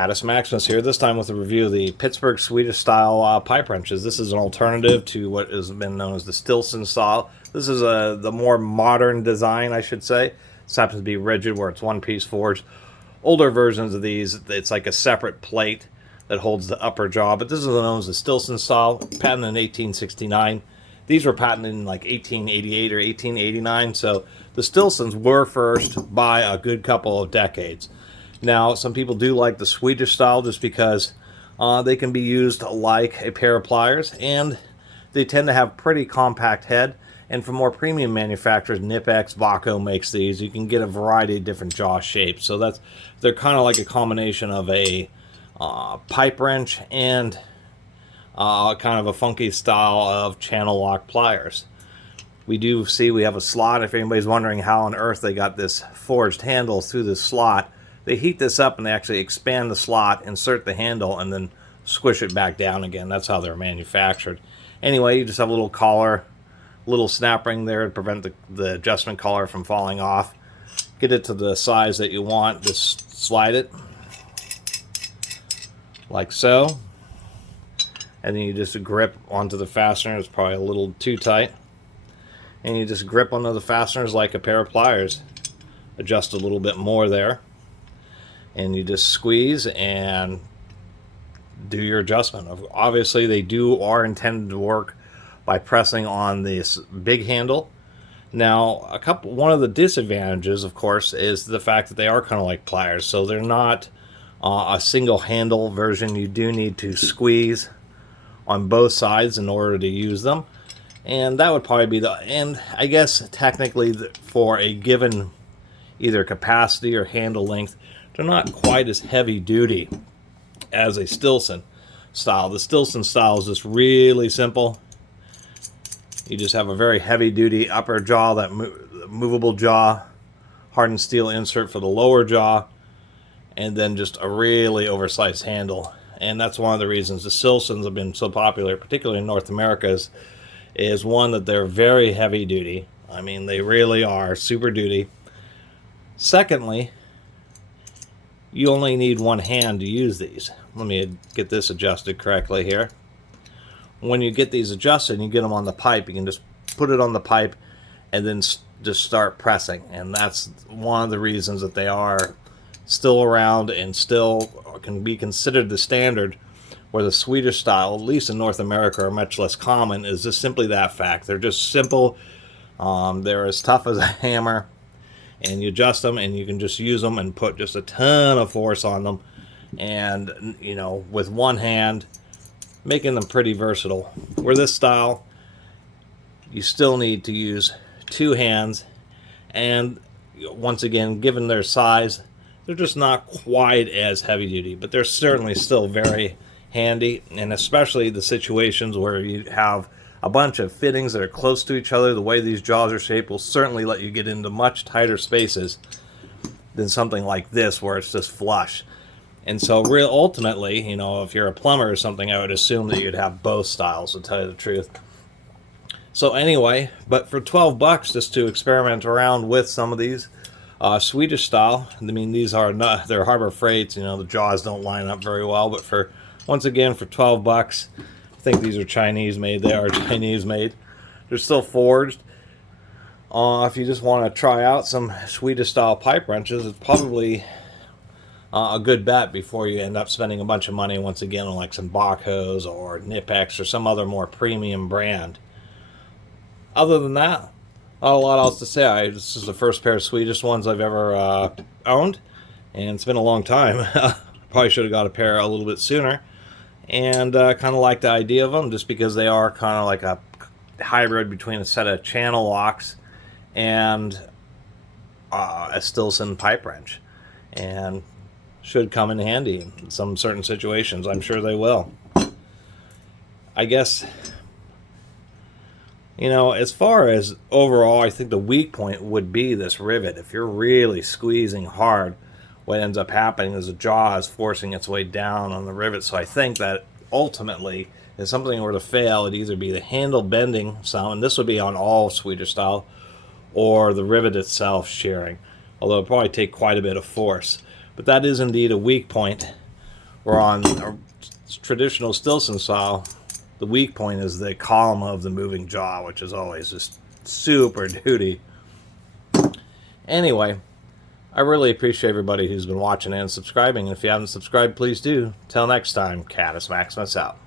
Catus, Maximus here, this time with a review of the Pittsburgh Swedish style pipe wrenches. This is an alternative to what has been known as the Stillson style. This is the more modern design, I should say. This happens to be Ridgid, where it's one-piece forged. Older versions of these, it's like a separate plate that holds the upper jaw, but this is known as the Stillson style, patented in 1869. These were patented in like 1888 or 1889, so the Stillsons were first by a good couple of decades. Now, some people do like the Swedish style just because they can be used like a pair of pliers, and they tend to have pretty compact head. And for more premium manufacturers, Nipex, Vaco makes these. You can get a variety of different jaw shapes. So they're kind of like a combination of a pipe wrench and kind of a funky style of channel lock pliers. We do see we have a slot. If anybody's wondering how on earth they got this forged handle through this slot, they heat this up and they actually expand the slot, insert the handle, and then squish it back down again. That's how they're manufactured. Anyway, you just have a little collar, little snap ring there to prevent the adjustment collar from falling off. Get it to the size that you want. Just slide it like so. And then you just grip onto the fastener. It's probably a little too tight. And you just grip onto the fasteners like a pair of pliers. Adjust a little bit more there. And you just squeeze and do your adjustment. Obviously, they are intended to work by pressing on this big handle. Now, one of the disadvantages, of course, is the fact that they are kind of like pliers. So they're not a single handle version. You do need to squeeze on both sides in order to use them. And that would probably be and I guess technically for a given either capacity or handle length, they're not quite as heavy duty as a Stillson style. The Stillson style is just really simple. You just have a very heavy duty upper jaw, that movable jaw, hardened steel insert for the lower jaw, and then just a really oversized handle. And that's one of the reasons the Stillsons have been so popular, particularly in North America, is one, that they're very heavy duty. I mean, they really are super duty. Secondly, you only need one hand to use these. Let me get this adjusted correctly here. When you get these adjusted and you get them on the pipe, you can just put it on the pipe and then just start pressing. And that's one of the reasons that they are still around and still can be considered the standard, where the Swedish style, at least in North America, are much less common, is just simply that fact. They're just simple. They're as tough as a hammer. And you adjust them and you can just use them and put just a ton of force on them. And, you know, with one hand, making them pretty versatile. Where this style, you still need to use two hands. And once again, given their size, they're just not quite as heavy duty. But they're certainly still very handy. And especially the situations where you have a bunch of fittings that are close to each other. The way these jaws are shaped will certainly let you get into much tighter spaces than something like this, where it's just flush. And so ultimately, you know, if you're a plumber or something, I would assume that you'd have both styles, to tell you the truth. So anyway, but for $12, just to experiment around with some of these Swedish style, I mean, these are not, they're Harbor Freights, you know, the jaws don't line up very well, but once again, for $12, I think these are Chinese made. They are Chinese made. They're still forged. If you just want to try out some Swedish style pipe wrenches, it's probably a good bet before you end up spending a bunch of money once again on like some Bachos or Nipex or some other more premium brand. Other than that, not a lot else to say. This is the first pair of Swedish ones I've ever owned, and it's been a long time. Probably should have got a pair a little bit sooner. And kind of like the idea of them, just because they are kind of like a hybrid between a set of channel locks and a Stillson pipe wrench. And should come in handy in some certain situations. I'm sure they will. I guess, you know, as far as overall, I think the weak point would be this rivet. If you're really squeezing hard, what ends up happening is the jaw is forcing its way down on the rivet. So I think that ultimately, if something were to fail, it'd either be the handle bending some, and this would be on all Swedish style, or the rivet itself shearing, although it'd probably take quite a bit of force. But that is indeed a weak point Or on a traditional Stillson saw, the weak point is the column of the moving jaw, which is always just super duty. Anyway, I really appreciate everybody who's been watching and subscribing. And if you haven't subscribed, please do. Till next time, Catus Maximus out.